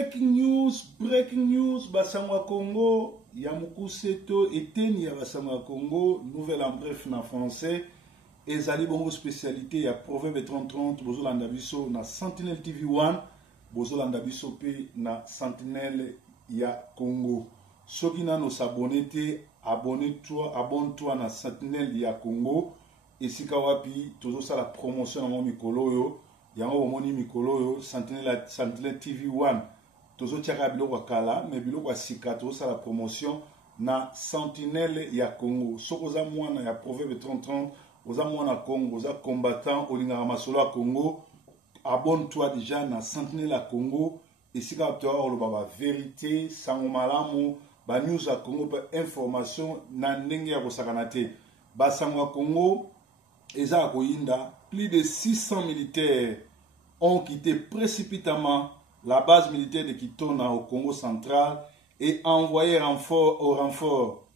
Breaking news, Bassangwa Congo, Yamukuseto, Eteni ya Bassangwa Congo, nouvelle en bref en français, Ezali Bongo spécialité, ya Proverbe 30-30, Bozo Landabiso na Sentinel TV1, Bozo Landabiso P na Sentinel ya Congo. Soki nano s'abonnete, abonne-toi na Sentinel ya Congo, esika wapi, tozo sa la promotion na mon mikolo yo, yango moni mikolo yo, Sentinel TV1. Tozo tiaka biloko kala mais biloko sika tozo la promotion na Sentinelle ya Congo. Soko za mwana ya Proverbe 30-30, oza mwana Congo, oza combattant olingaka masolo ya Congo, abonne-toi déjà na Sentinelle ya Congo. Esika toa oloba ba vérité, sango malamu, ba news ya Congo pa information na ndenge ya kosakana te. Ba sango ya Congo eza koyinda, plus de 600 militaires ont quitté précipitamment la base militaire de Kitona au Congo central et envoyé renfort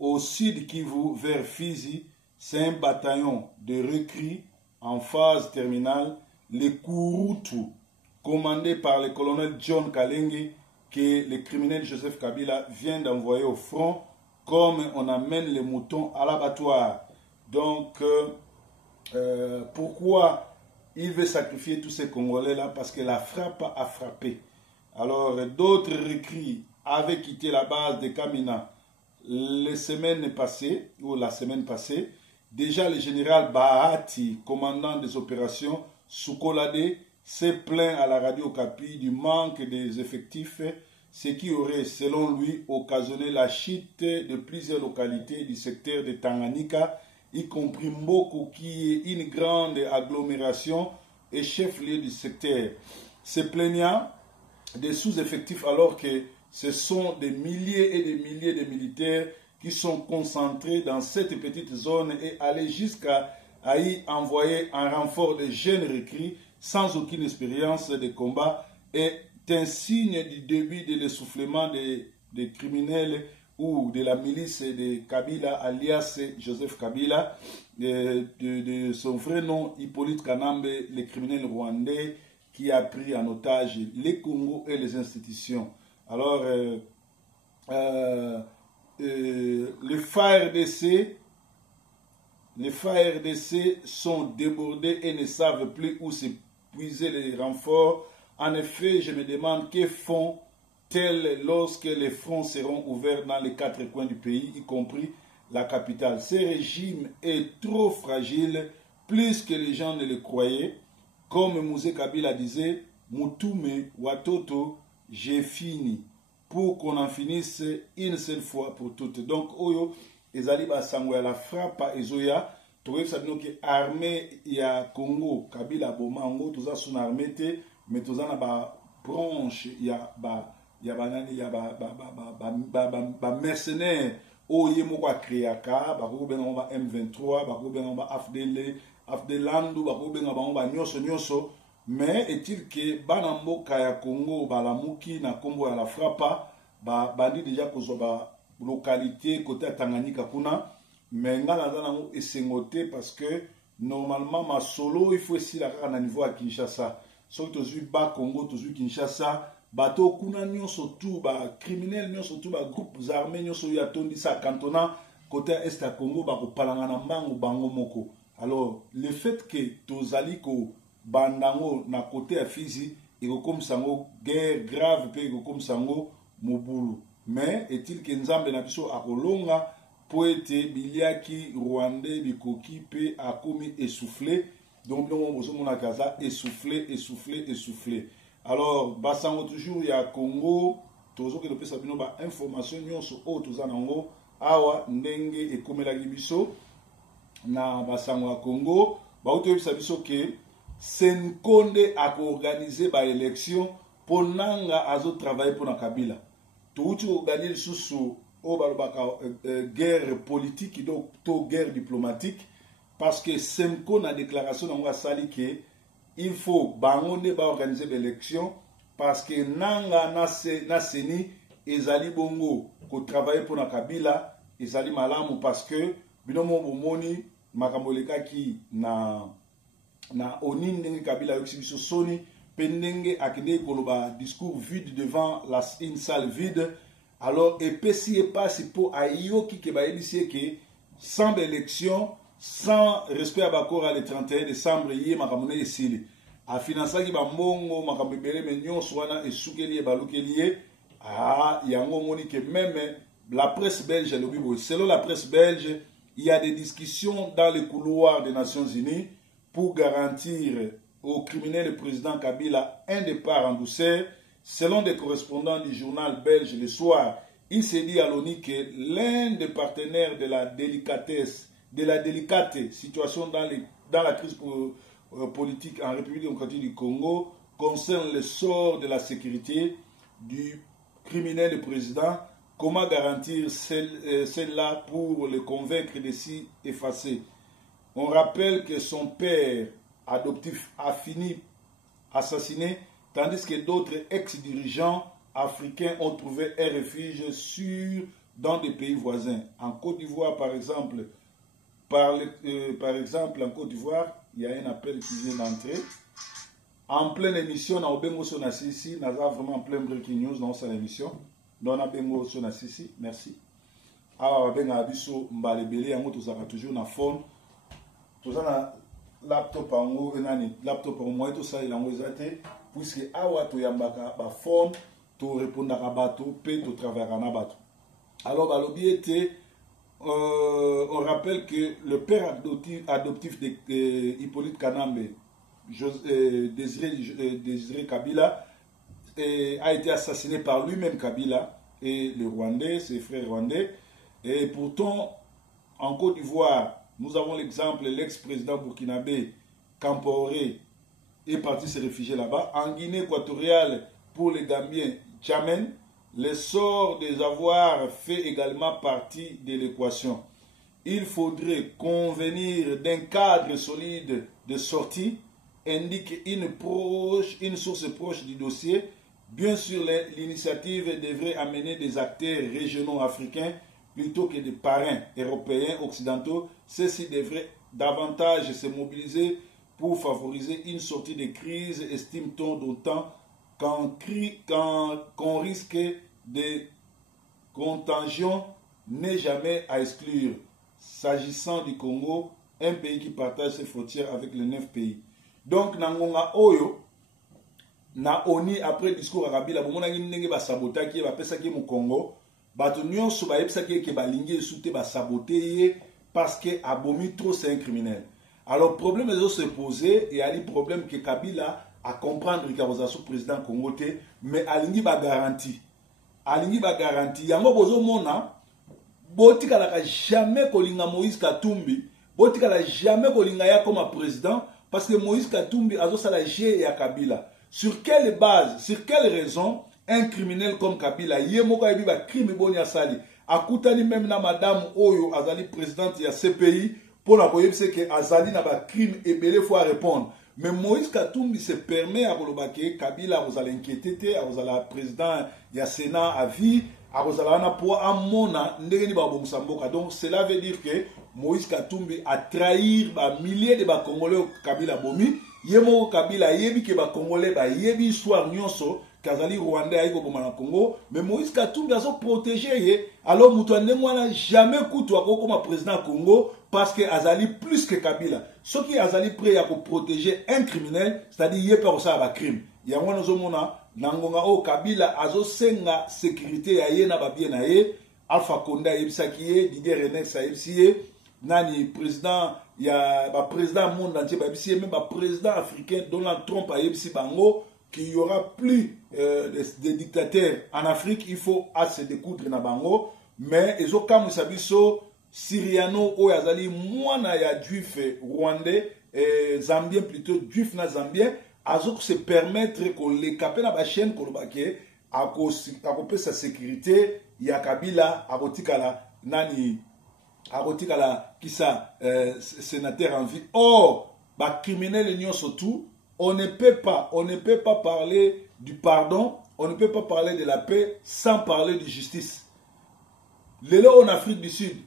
au sud Kivu vers Fizi. C'est un bataillon de recrues en phase terminale, les Kurutu, commandé par le colonel John Kalenge, que le criminel Joseph Kabila vient d'envoyer au front, comme on amène les moutons à l'abattoir. Donc, pourquoi il veut sacrifier tous ces Congolais-là? Parce que la frappe a frappé. Alors, d'autres recrues avaient quitté la base de Kamina la semaine passée. Déjà, le général Bahati, commandant des opérations Soukolade, s'est plaint à la radio Kapi du manque des effectifs, ce qui aurait, selon lui, occasionné la chute de plusieurs localités du secteur de Tanganyika, y compris Mboko, qui est une grande agglomération et chef-lieu du secteur, se plaignant des sous-effectifs alors que ce sont des milliers et des milliers de militaires qui sont concentrés dans cette petite zone et aller jusqu'à y envoyer un renfort de jeunes recrues sans aucune expérience de combat est un signe du début de l'essoufflement des criminels ou de la milice de Kabila, alias Joseph Kabila, de son vrai nom Hippolyte Kanambe, le criminel rwandais qui a pris en otage les Congo et les institutions. Alors, les FARDC sont débordés et ne savent plus où se puiser les renforts. En effet, je me demande que font-elles lorsque les fronts seront ouverts dans les 4 coins du pays, y compris la capitale. Ce régime est trop fragile, plus que les gens ne le croyaient. Comme Mouzé Kabila disait, Mutume Watoto, j'ai fini. Pour qu'on en finisse une seule fois pour toutes. Donc, Oyo, Ezali Basango ya la frappe à Ezoya, Touré Sabino qui armée ya Congo, Kabila Bomango, tout ça son armée, mais tout ça na ba branche, ya mercenaires, Oye Mokwa Kriaka, Bako Benamba M23, Bako Benamba Afdelandu, Bako Benamba Nyoso. Mais est-il que Banambo Kaya Congo, Balamuki, na Congo à la frappa, bandi déjà pour la localité côté Tanganyika Kuna, mais Nganazana est sengoté parce que normalement ma solo il faut aussi la à niveau à Kinshasa. Sauf que tu bas Congo, tu Kinshasa, bateau Kuna nyon surtout, criminels nyon surtout, groupes armés nyon surtout yatondi sa cantona côté est à Congo, Palangana Mbango Bango Moko. Alors le fait que Tozaliko Bandango na côté à Fizi, il y comme sango guerre grave pe il comme sango mobulu. Mais est-il que Nzambe na biso akolonga po ete biliaki rwandais bikoki pe akomi essoufflé. Donc on bozo mona kaza essoufflé. Alors basango toujours ya Congo tozo ke pesa bino ba information nyonso o tozanango awa ndenge ekomelaki biso na basango ya Congo ba utoyebisa biso ke Senkonde a organisé ba élection pour nanga azo travailler pour na Kabila. Tout organiser sous guerre politique donc to guerre diplomatique parce que Senko na déclaration na sali que il faut bangonde ba organiser l'élection parce que nanga na seni ezali bongo ko travailler pour na Kabila ezali malamu parce que binomo bomoni makamboleka ki na oninde Kabila yoksibiso soni pendenge akende koloba discours vide devant une salle vide. Alors et pesi et passe pour ayoki ke ba yebisi que sans élection, sans respect à bakor le 31 décembre yé makamone esili. A financer ki ba mbongo makambe bele menyon swana esukeli e balukeli yango moni que même la presse belge selon la presse belge, il y a des discussions dans les couloirs des Nations Unies pour garantir au criminel président Kabila un départ en douceur. Selon des correspondants du journal belge Le Soir, il s'est dit à l'ONU que l'un des partenaires de la délicate situation dans la crise politique en République démocratique du Congo concerne le sort de la sécurité du criminel président. Comment garantir celle-là pour le convaincre de s'y effacer? On rappelle que son père adoptif a fini assassiné, tandis que d'autres ex-dirigeants africains ont trouvé un refuge sûr dans des pays voisins. En Côte d'Ivoire, par exemple, en Côte d'Ivoire, il y a un appel qui vient d'entrer. En pleine émission, on a Obengo Sonasisi, on a vraiment en plein breaking news dans cette émission. Donc, on a Obengo Sonasisi, merci. Alors, on a Abisso Mbalebele, on a toujours na phone. Tout ça, laptop en haut, laptop en moins, tout ça, il a été, puisque awa to yambaka ba phone, to répondre à bateau, pe to travers un bateau. Alors, balobi était, on rappelle que le père adoptif de Hippolyte Kanambe, Désiré Kabila, a été assassiné par lui-même Kabila et les Rwandais, ses frères rwandais. Et pourtant, en Côte d'Ivoire, nous avons l'exemple, l'ex-président burkinabé Kamporé est parti se réfugier là-bas. En Guinée équatoriale, pour les Gambiens, Djamen, l'essor des avoirs fait également partie de l'équation. Il faudrait convenir d'un cadre solide de sortie, indique une source proche du dossier. Bien sûr, l'initiative devrait amener des acteurs régionaux africains plutôt que des parrains européens, occidentaux. Ceux-ci devraient davantage se mobiliser pour favoriser une sortie de crise, estime-t-on, d'autant qu'on risque de contagion n'est jamais à exclure. S'agissant du Congo, un pays qui partage ses frontières avec les 9 pays. Donc, Nangonga Oyo, na oni après discours à Kabila, bon monaki ndenge ba sabotaki ba pesaki mu Congo, bato nyonso ba yebisaki ke balingi esute ba saboter parce que abomi trop c'est un criminel. Alors problème est se poser et ali problème que Kabila à comprendre qu'il y a sous président Congo té, mais alingi ba garantie. Alingi ba garantie yango bozo mona botika la jamais kolinga Moïse Katumbi, botika la jamais kolinga ya comme président parce que Moïse Katumbi azo sala G ya Kabila. Sur quelle base, sur quelle raison un criminel comme Kabila, yemoko yebi ba crime boni asali, akutani même na madame Oyo azali présidente ya CPI pour la koyebise que azali na ba crime ebele fois répondre. Mais Moïse Katumbi se permet à kolobake Kabila vous allez inquiéter, vous allez président ya Sénat à vie, vous allez na pour amona ndengeni ba bomsa mboka. Donc cela veut dire que Moïse Katumbi a trahi ba milliers de ba Congolais Kabila bomi. Yemo Kabila yebi ke ba Congolais ba yebi histoire nyonso kazali Rwandais aiko boma na Congo, mais Moïse Katumbi azo protéger ye. Alors mutu ndemwana jamais kutu akoko ma président Congo parce que azali plus que Kabila. Ce qui azali prêt à protéger un criminel, c'est-à-dire yé par ça ba crime. Yango nozo mona nangonga o Kabila azo senga sécurité ya ye na ba bien na ye. Alpha Konda yebisaki ye, Didier Renex yebisi ye, nani président il y a le président monde entier, même le président africain Donald Trump a dit qu'il n'y aura plus de dictateurs en Afrique, il faut se découdre na bango, mais ils ont comme sabiso Syriano ou Yazali, moi na ya juif rwandais, zambien plutôt juif na zambien, azok se permettre qu'on les capte na ba chaîne kolobake à cause sa sécurité, ya Kabila à kotikala nani Arotikala qui ça sénateur en vie. Or, bah criminel union surtout, on ne peut pas parler du pardon, on ne peut pas parler de la paix sans parler de justice. Lélo en Afrique du Sud,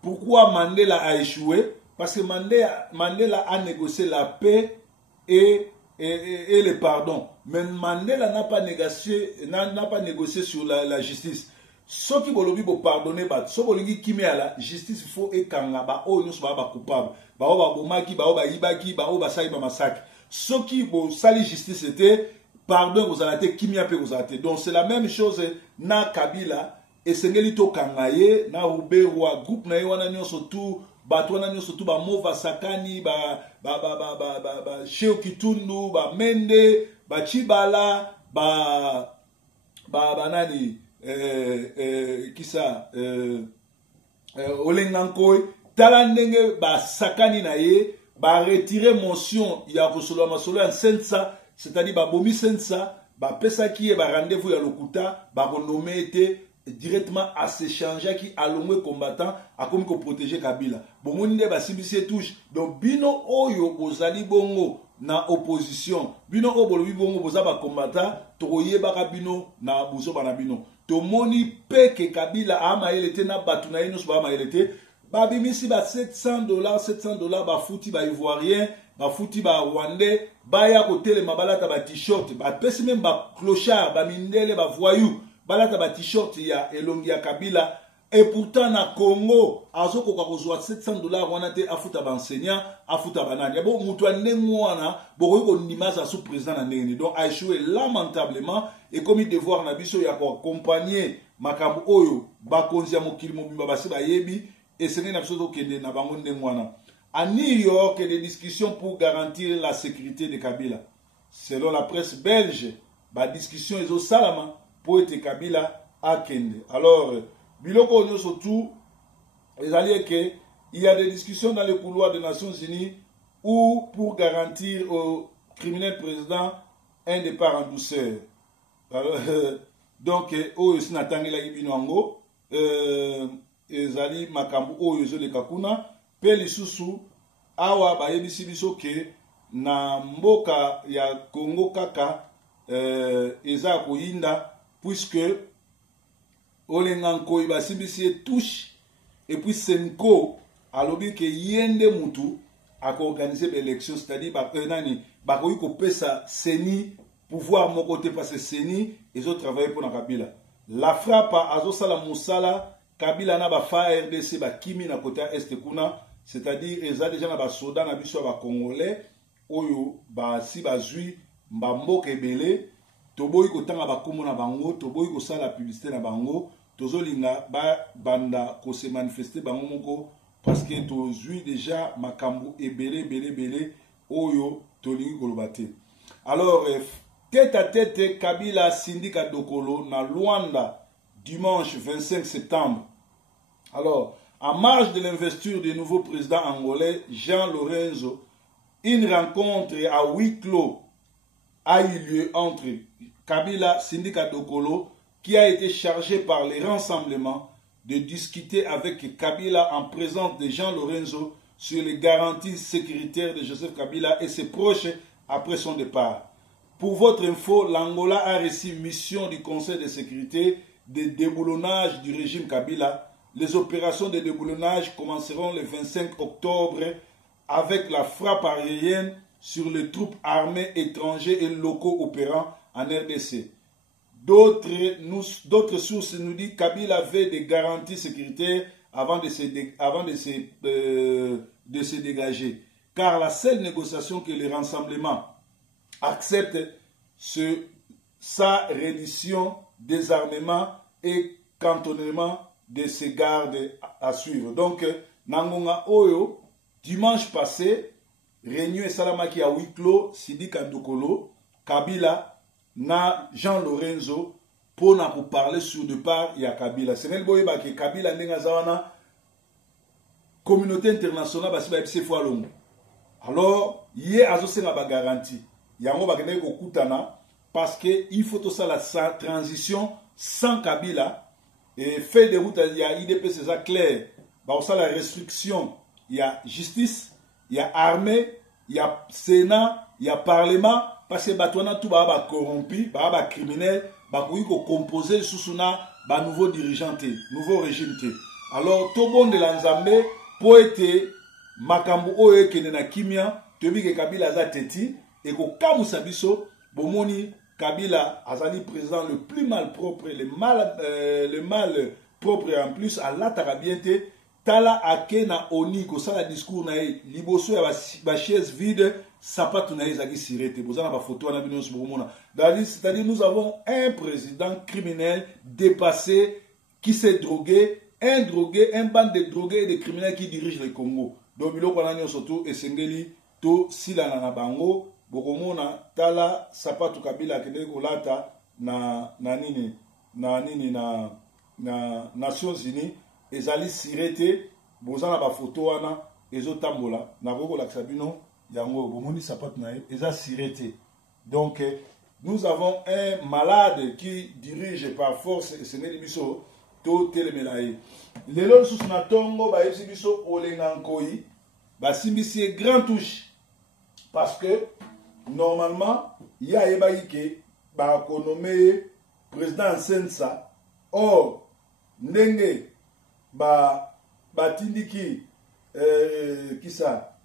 pourquoi Mandela a échoué? Parce que Mandela a négocié la paix et et le pardon. Mais Mandela n'a pas négocié sur la justice. Ceux qui veulent pardonner, ceux qui veulent la justice, il faut ekanga ba o nous ba coupable. Ba o ba bomaki, ba o ba ibaki, ba o ba saïba massacre. Ceux qui veulent sali justice c'était pardon vous allez kimia pe vous allez. Donc c'est la même chose na Kabila et sengeli to kangaye na Ruberwa groupe na wana nyonso tout bato wana nyonso tout ba Mova Sakani ba Sheo Kitundu ba Mende ba Chibala ba nani kisa Olengankoy tala ndenge ba Sakani na ye ba retirer motion ya kosolo masolo en sensa c'est-à-dire ba bomi sensa ba pesa ki e ba rendez-vous ya lokuta ba renommé était directement à s'échanger qui alongwe combattant a comme ko protéger Kabila bomoni nde ba simbisi touche donc bino oyo bozali bongo na opposition bino o bolobi bongo boza ba combattant toyeba ka bino na buzo bana bino to moni pe ke Kabila ama elete na batu na ino so ba ma elete ba bimisi ba $700 ba fouti ba ivoirien ba fouti ba rwandais ba ya ko telema balata ba t-shirt ba pesi même ba clochard ba mindele ba voyou balata ba t-shirt ya elongi ya Kabila et pourtant na Congo azoko kwa kozwa $700 wana te afuta ba enseignant afuta banani ya bo mutu anengo wana bo ko ndimasa sous président na ndeni donc a échoué lamentablement et comme devoir na biso ya ko accompagner makambo oyo ba konzi ya mokili mobimba basi ba yebi et ce n'est absolument kende na bango ndenge wana à New York des discussions pour garantir la sécurité de Kabila selon la presse belge ba discussion ezo salama pour être Kabila à Kende. Alors, biloko nous surtout, les alliés que il y a des discussions dans les couloirs des Nations Unies où pour garantir au criminel président un départ en douceur. Alors, donc, au Sinatangela Ibinwango, les alliés Makambu, au Yozo de Kakuna, Peli Susu, Awa Bayebisi Biso ke na mboka ya Congo Kaka, Eza Koyinda, puisque Olenganko iba simbisi touche et puis Senko alobi ke yende mutu a organiser l'élection c'est-à-dire nani bakoyi ko pesa seni pouvoir mon côté parce que seni ils ont travaillé pour na Kabila la frappe azo sala musala Kabila na ba fa RDC ba kimi na côté est kuna c'est-à-dire ils ont déjà na ba soda na biso ba congolais oyo ba si ba zui mbamboka ebele toboyi kotanga bakomo na bango toboyi kosala publicité na bango tozolinga ba banda ko se manifester bango moko parce que tozui déjà makambo ebele oyo tolingi kolobate alors tête à tête Kabila Sindika Dokolo na Luanda dimanche 25 septembre alors en marge de l'investiture du nouveau président angolais Jean Lorenzo une rencontre à huis clos a eu lieu entre Kabila Sindika Dokolo, qui a été chargé par les rassemblements de discuter avec Kabila en présence de Jean Lorenzo sur les garanties sécuritaires de Joseph Kabila et ses proches après son départ. Pour votre info, l'Angola a reçu mission du Conseil de sécurité de déboulonnage du régime Kabila. Les opérations de déboulonnage commenceront le 25 octobre avec la frappe aérienne sur les troupes armées étrangères et locaux opérant en RDC. D'autres sources nous disent que Kabila avait des garanties sécuritaires avant de se dégager. Car la seule négociation que le rassemblement accepte, c'est sa reddition, désarmement et cantonnement de ses gardes à suivre. Donc, Nangonga Oyo, dimanche passé, réunion Salamaki à huis clos, Sidika Dokolo, Kabila, na Jean Lorenzo, pour parler sur le part, il y a Kabila. C'est le boy que Kabila n'est pas communauté internationale, c'est fois long. Alors, il y a une garantie. Il y a une kutana parce qu'il faut tout ça la transition sans Kabila et fait de route il y a IDP c'est ça clair. Bah ça la restriction, il y a justice, il y a armée, il y a Sénat, il y a parlement parce que batona tout ba corrompu, ba criminel, ba ko composer sous ba nouveau dirigeant, nouveau régime. Alors tout bon de l'Anzambe pour être makambo oyo kene na kimia, tebi ke Kabila za teti et ko kamusa biso bomoni Kabila azali président le plus malpropre, le mal propre en plus à l'atarabiente tala ake na oni ko sala discours na liboso ya ba chaise vide sapatu na ezaki sirete bozana ba photo na bino bomona. C'est-à-dire nous avons un président criminel dépassé qui s'est drogué, un bande de drogués et de criminels qui dirigent le Congo. Donc biloko na nyonso to esengeli to silana na bango. Bokomona tala sapatu Kabila kende kolata na Nations Unies ezali sirete bozana ba photo wana ezotambola na koko la sabino yango bomoni sapatu na eza sirete. Donc nous avons un malade qui dirige par force esengeli biso to telemelaye lelo sous na tongo ba yesi biso olenga nkoi basimbisi grand touche parce que normalement, il y a un nommé président Sensa. Or, Nenge, Batindiki, qui ça,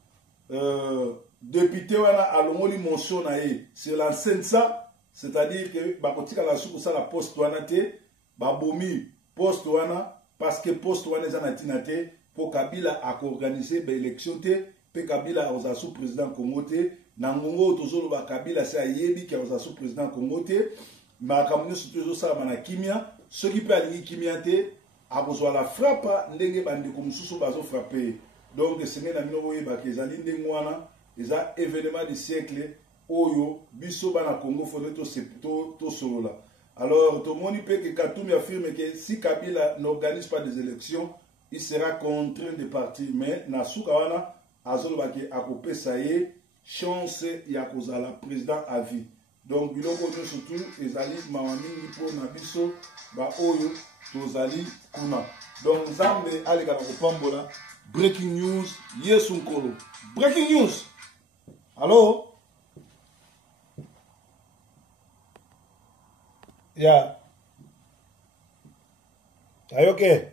député wana alongoli motion na ye sur la Sensa, c'est-à-dire que bakotika la souko ça la poste wana te, babomi poste wana parce que poste wana za natina te pour Kabila a organiser ba élection te, pe Kabila oza sous président Congo te. Nangongo tozolo ba Kabila sa yebi ki aza sous président Congo te makamuni surtout ça na kimia ceux qui peut aller kimia te abozwa la frappe ndenge bandi ko mususu bazo frapper. Donc ce n'est na mino boye ba kezali ndenge wana eza événement du siècle oyo biso bana Congo fone to solola. Alors tout le monde peut que Katumbi affirme que si Kabila n'organise pas des élections il sera contraint de partir, mais na suka wana azolo ba ke akopé ça y chance ya kozala président à vie. Donc biloko nous surtout ezali mawaningi po na biso ba oyo tozali kuna. Donc Zambe aleka na kopambola breaking news Yesu Nkolo. Breaking news. Allô? Yeah. Are you okay?